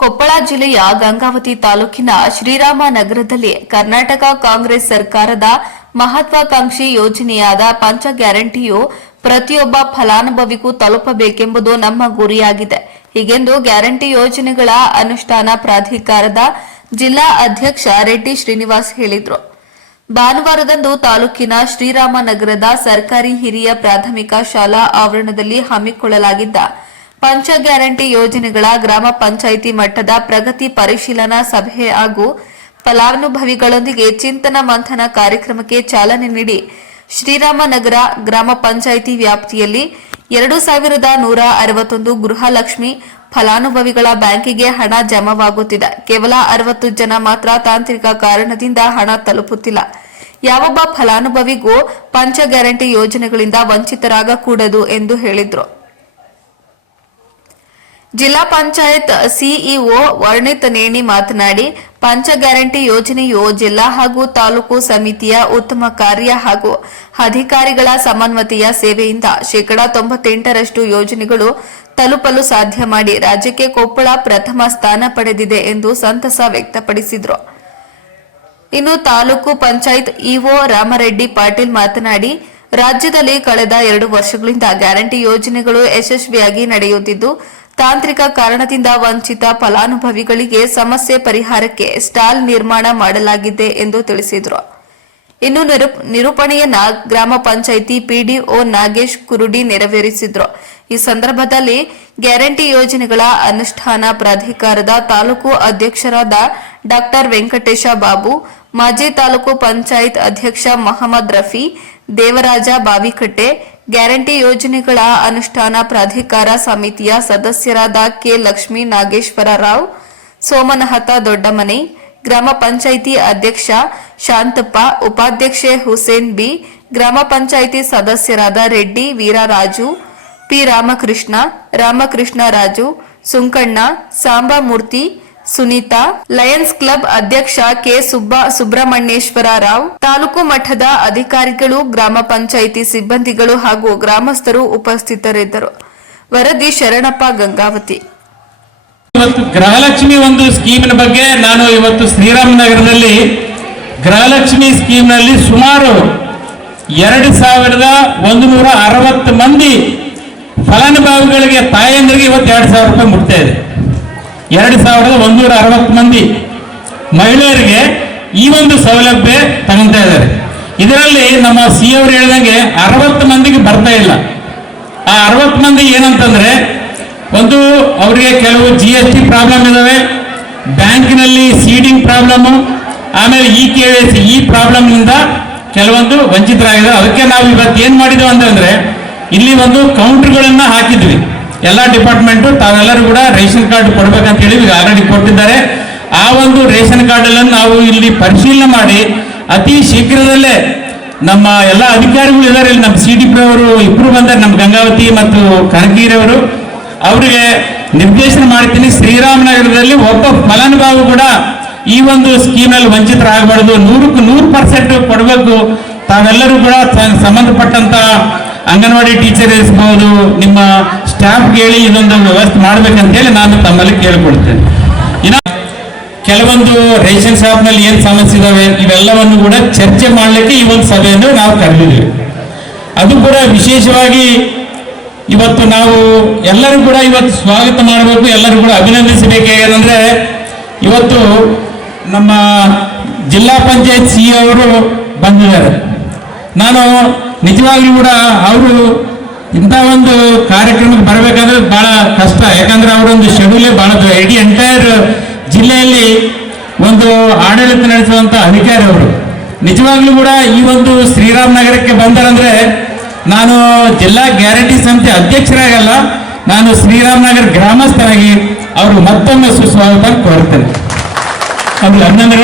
ಕೊಪ್ಪಳ ಜಿಲ್ಲೆಯ ಗಂಗಾವತಿ ತಾಲೂಕಿನ ಶ್ರೀರಾಮ ನಗರದಲ್ಲಿ ಕರ್ನಾಟಕ ಕಾಂಗ್ರೆಸ್ ಸರ್ಕಾರದ ಮಹತ್ವಾಕಾಂಕ್ಷಿ ಯೋಜನೆಯಾದ ಪಂಚ ಗ್ಯಾರಂಟಿಯು ಪ್ರತಿಯೊಬ್ಬ ಫಲಾನುಭವಿಗೂ ತಲುಪಬೇಕೆಂಬುದು ನಮ್ಮ ಗುರಿಯಾಗಿದೆ. ಹೀಗೆಂದು ಗ್ಯಾರಂಟಿ ಯೋಜನೆಗಳ ಅನುಷ್ಠಾನ ಪ್ರಾಧಿಕಾರದ ಜಿಲ್ಲಾ ಅಧ್ಯಕ್ಷ ರೆಡ್ಡಿ ಶ್ರೀನಿವಾಸ್ ಹೇಳಿದರು. ಭಾನುವಾರದಂದು ತಾಲೂಕಿನ ಶ್ರೀರಾಮನಗರದ ಸರ್ಕಾರಿ ಹಿರಿಯ ಪ್ರಾಥಮಿಕ ಶಾಲಾ ಆವರಣದಲ್ಲಿ ಹಮ್ಮಿಕೊಳ್ಳಲಾಗಿದ್ದ ಪಂಚ ಗ್ಯಾರಂಟಿ ಯೋಜನೆಗಳ ಗ್ರಾಮ ಪಂಚಾಯಿತಿ ಮಟ್ಟದ ಪ್ರಗತಿ ಪರಿಶೀಲನಾ ಸಭೆ ಹಾಗೂ ಫಲಾನುಭವಿಗಳೊಂದಿಗೆ ಚಿಂತನ ಮಂಥನ ಕಾರ್ಯಕ್ರಮಕ್ಕೆ ಚಾಲನೆ ನೀಡಿ ಶ್ರೀರಾಮನಗರ ಗ್ರಾಮ ಪಂಚಾಯಿತಿ ವ್ಯಾಪ್ತಿಯಲ್ಲಿ ಎರಡು ಸಾವಿರದ ನೂರ ಅರವತ್ತೊಂದು ಗೃಹಲಕ್ಷ್ಮಿ ಫಲಾನುಭವಿಗಳ ಬ್ಯಾಂಕಿಗೆ ಹಣ ಜಮಾವಾಗುತ್ತಿದೆ. ಕೇವಲ ಅರವತ್ತು ಜನ ಮಾತ್ರ ತಾಂತ್ರಿಕ ಕಾರಣದಿಂದ ಹಣ ತಲುಪುತ್ತಿಲ್ಲ. ಯಾವೊಬ್ಬ ಫಲಾನುಭವಿಗೂ ಪಂಚ ಗ್ಯಾರಂಟಿ ಯೋಜನೆಗಳಿಂದ ವಂಚಿತರಾಗಕೂಡದು ಎಂದು ಹೇಳಿದ್ರು. ಜಿಲ್ಲಾ ಪಂಚಾಯತ್ ಸಿಇಒ ವರ್ಣಿತ್ ನೇಣಿ ಮಾತನಾಡಿ, ಪಂಚ ಗ್ಯಾರಂಟಿ ಯೋಜನೆಯು ಜಿಲ್ಲಾ ಹಾಗೂ ತಾಲೂಕು ಸಮಿತಿಯ ಉತ್ತಮ ಕಾರ್ಯ ಹಾಗೂ ಅಧಿಕಾರಿಗಳ ಸಮನ್ವತೆಯ ಸೇವೆಯಿಂದ ಶೇಕಡಾ ತೊಂಬತ್ತೆಂಟರಷ್ಟು ಯೋಜನೆಗಳು ತಲುಪಲು ಸಾಧ್ಯ ಮಾಡಿ ರಾಜ್ಯಕ್ಕೆ ಕೊಪ್ಪಳ ಪ್ರಥಮ ಸ್ಥಾನ ಪಡೆದಿದೆ ಎಂದು ಸಂತಸ ವ್ಯಕ್ತಪಡಿಸಿದರು. ಇನ್ನು ತಾಲೂಕು ಪಂಚಾಯತ್ ಇಒ ರಾಮರೆಡ್ಡಿ ಪಾಟೀಲ್ ಮಾತನಾಡಿ, ರಾಜ್ಯದಲ್ಲಿ ಕಳೆದ ಎರಡು ವರ್ಷಗಳಿಂದ ಗ್ಯಾರಂಟಿ ಯೋಜನೆಗಳು ಯಶಸ್ವಿಯಾಗಿ ನಡೆಯುತ್ತಿದ್ದು ತಾಂತ್ರಿಕ ಕಾರಣದಿಂದ ವಂಚಿತ ಫಲಾನುಭವಿಗಳಿಗೆ ಸಮಸ್ಯೆ ಪರಿಹಾರಕ್ಕೆ ಸ್ಟಾಲ್ ನಿರ್ಮಾಣ ಮಾಡಲಾಗಿದೆ ಎಂದು ತಿಳಿಸಿದರು. ಇನ್ನು ನಿರೂಪ್- ನಿರೂಪಣೆಯನ್ನ ಗ್ರಾಮ ಪಂಚಾಯಿತಿ ಪಿಡಿಒ ನಾಗೇಶ್ ಕುರುಡಿ ನೆರವೇರಿಸಿದ್ರು. ಈ ಸಂದರ್ಭದಲ್ಲಿ ಗ್ಯಾರಂಟಿ ಯೋಜನೆಗಳ ಅನುಷ್ಠಾನ ಪ್ರಾಧಿಕಾರದ ತಾಲೂಕು ಅಧ್ಯಕ್ಷರಾದ ಡಾಕ್ಟರ್ ವೆಂಕಟೇಶ ಬಾಬು, ಮಾಜಿ ತಾಲೂಕು ಪಂಚಾಯತ್ ಅಧ್ಯಕ್ಷ ಮೊಹಮ್ಮದ್ ರಫಿ, ದೇವರಾಜ ಬಾವಿಕಟ್ಟೆ, ಗ್ಯಾರಂಟಿ ಯೋಜನೆಗಳ ಅನುಷ್ಠಾನ ಪ್ರಾಧಿಕಾರ ಸಮಿತಿಯ ಸದಸ್ಯರಾದ ಕೆ ಲಕ್ಷ್ಮೀ ನಾಗೇಶ್ವರ ರಾವ್, ಸೋಮನಹತ ದೊಡ್ಡಮನೆ, ಗ್ರಾಮ ಪಂಚಾಯಿತಿ ಅಧ್ಯಕ್ಷ ಶಾಂತಪ್ಪ, ಉಪಾಧ್ಯಕ್ಷೆ ಹುಸೇನ್ ಬಿ, ಗ್ರಾಮ ಪಂಚಾಯಿತಿ ಸದಸ್ಯರಾದ Reddy Veeraraju P Ramakrishna Ramakrishna Raju, Sunkanna Sambamurthy Sunitha, Lions Club ಅಧ್ಯಕ್ಷ ಕೆ ಸುಬ್ಬ ಸುಬ್ರಹ್ಮಣ್ಯೇಶ್ವರ ರಾವ್, ತಾಲೂಕು ಮಠದ ಅಧಿಕಾರಿಗಳು, ಗ್ರಾಮ ಪಂಚಾಯಿತಿ ಸಿಬ್ಬಂದಿಗಳು ಹಾಗೂ ಗ್ರಾಮಸ್ಥರು ಉಪಸ್ಥಿತರಿದ್ದರು. ವರದಿ ಶರಣಪ್ಪ ಗಂಗಾವತಿ. ಇವತ್ತು ಗೃಹಲಕ್ಷ್ಮಿ ಒಂದು ಸ್ಕೀಮಿನ ಬಗ್ಗೆ ನಾನು ಇವತ್ತು ಶ್ರೀರಾಮನಗರದಲ್ಲಿ ಗೃಹಲಕ್ಷ್ಮಿ ಸ್ಕೀಮ್ನಲ್ಲಿ ಸುಮಾರು ಎರಡು ಸಾವಿರದ ಒಂದು ನೂರ ಅರವತ್ತು ಮಂದಿ ಫಲಾನುಭವಿಗಳಿಗೆ ತಾಯಂದ್ರಿಗೆ ಇವತ್ತು ಎರಡು ಸಾವಿರ ರೂಪಾಯಿ ಮುಟ್ತಾ ಇದೆ. ಎರಡು ಸಾವಿರದ ಒಂದೂರ ಅರವತ್ತು ಮಂದಿ ಮಹಿಳೆಯರಿಗೆ ಈ ಒಂದು ಸೌಲಭ್ಯ ತಗೊಂತಾ ಇದ್ದಾರೆ. ಇದರಲ್ಲಿ ನಮ್ಮ ಸಿ ಅವರು ಹೇಳಿದಂಗೆ ಅರವತ್ತು ಮಂದಿಗೆ ಬರ್ತಾ ಇಲ್ಲ. ಆ ಅರವತ್ತು ಮಂದಿ ಏನಂತಂದ್ರೆ ಒಂದು ಅವರಿಗೆ ಕೆಲವು ಜಿ ಎಸ್ ಟಿ ಪ್ರಾಬ್ಲಮ್ ಇದಾವೆ, ಬ್ಯಾಂಕಿನಲ್ಲಿ ಸೀಡಿಂಗ್ ಪ್ರಾಬ್ಲಮ್ಮು ಆಮೇಲೆ ಇ ಕೆ ಎಸ್ ಈ ಪ್ರಾಬ್ಲಮ್ನಿಂದ ಕೆಲವೊಂದು ವಂಚಿತರಾಗಿದೆ ಅದಕ್ಕೆ ನಾವು ಇವತ್ತು ಏನು ಮಾಡಿದ್ದೇವೆ ಅಂತಂದ್ರೆ ಇಲ್ಲಿ ಒಂದು ಕೌಂಟರ್ಗಳನ್ನ ಹಾಕಿದ್ವಿ. ಎಲ್ಲ ಡಿಪಾರ್ಟ್ಮೆಂಟು ತಾವೆಲ್ಲರೂ ಕೂಡ ರೇಷನ್ ಕಾರ್ಡ್ ಕೊಡ್ಬೇಕಂತ ಹೇಳಿ ಈಗ ಆಲ್ರೆಡಿ ಕೊಟ್ಟಿದ್ದಾರೆ. ಆ ಒಂದು ರೇಷನ್ ಕಾರ್ಡ್ಗಳನ್ನು ನಾವು ಇಲ್ಲಿ ಪರಿಶೀಲನೆ ಮಾಡಿ, ಅತಿ ಶೀಘ್ರದಲ್ಲೇ ನಮ್ಮ ಎಲ್ಲ ಅಧಿಕಾರಿಗಳು ಇದ್ದಾರೆ. ಇಲ್ಲಿ ನಮ್ಮ ಸಿ ಡಿ ಅವರು ಇಬ್ಬರು ಬಂದರೆ, ನಮ್ಮ ಗಂಗಾವತಿ ಮತ್ತು ಕನಕಗಿರಿ ಅವರು. ಅವರಿಗೆ ನಿರ್ದೇಶನ ಮಾಡ್ತೀನಿ. ಶ್ರೀರಾಮನಗರದಲ್ಲಿ ಒಬ್ಬ ಫಲಾನುಭವಿ ಕೂಡ ಈ ಒಂದು ಸ್ಕೀಮಲ್ಲಿ ವಂಚಿತರಾಗಬಾರ್ದು. ನೂರಕ್ಕೆ ನೂರು ಪರ್ಸೆಂಟ್ ಕೊಡಬೇಕು. ತಾವೆಲ್ಲರೂ ಕೂಡ ಸಂಬಂಧಪಟ್ಟಂತ ಅಂಗನವಾಡಿ ಟೀಚರ್ ಇರಿಸಬಹುದು ನಿಮ್ಮ ಸ್ಟಾಫ್ ಹೇಳಿ ಇದೊಂದು ವ್ಯವಸ್ಥೆ ಮಾಡ್ಬೇಕಂತೇಳಿ ನಾನು ತಮ್ಮಲ್ಲಿ ಕೇಳ್ಕೊಳ್ತೇನೆ. ಇನ್ನ ಕೆಲವೊಂದು ರೇಷನ್ ಶಾಪ್ನಲ್ಲಿ ಏನು ಸಮಸ್ಯೆ ಇದಾವೆ, ಇವೆಲ್ಲವನ್ನು ಕೂಡ ಚರ್ಚೆ ಮಾಡಲಿಕ್ಕೆ ಈ ಒಂದು ಸಭೆಯನ್ನು ನಾವು ಕರೆದಿದ್ದೀವಿ. ಅದು ಕೂಡ ವಿಶೇಷವಾಗಿ ಇವತ್ತು ನಾವು ಎಲ್ಲರೂ ಕೂಡ ಇವತ್ತು ಸ್ವಾಗತ ಮಾಡಬೇಕು, ಎಲ್ಲರೂ ಕೂಡ ಅಭಿನಂದಿಸಬೇಕು, ಏನಂದ್ರೆ ಇವತ್ತು ನಮ್ಮ ಜಿಲ್ಲಾ ಪಂಚಾಯತ್ ಸಿ ಅವರು ಬಂದಿದ್ದಾರೆ. ನಾನು ನಿಜವಾಗ್ಲೂ ಕೂಡ ಅವರು ಇಂಥ ಒಂದು ಕಾರ್ಯಕ್ರಮಕ್ಕೆ ಬರಬೇಕಾದ್ರೆ ಬಹಳ ಕಷ್ಟ. ಯಾಕಂದ್ರೆ ಅವರೊಂದು ಶೆಡ್ಯೂಲೇ ದೊಡ್ಡ ಇಡೀ ಎಂಟೈರ್ ಜಿಲ್ಲೆಯಲ್ಲಿ ಒಂದು ಆಡಳಿತ ನಡೆಸುವಂತ ಅಧಿಕಾರಿ ಅವರು. ನಿಜವಾಗ್ಲೂ ಕೂಡ ಈ ಒಂದು ಶ್ರೀರಾಮನಗರಕ್ಕೆ ಬಂದರಂದ್ರೆ ನಾನು ಜಿಲ್ಲಾ ಗ್ಯಾರಂಟಿ ಸಮಿತಿ ಅಧ್ಯಕ್ಷರಾಗಲ್ಲ, ನಾನು ಶ್ರೀರಾಮನಗರ ಗ್ರಾಮಸ್ಥರಾಗಿ ಅವರು ಮತ್ತೊಮ್ಮೆ ಸುಸ್ವಾಗತ ಕೋರ್ತೇನೆ ಅವ್ರಿಗೆ ಅಭಿನಂದನೆ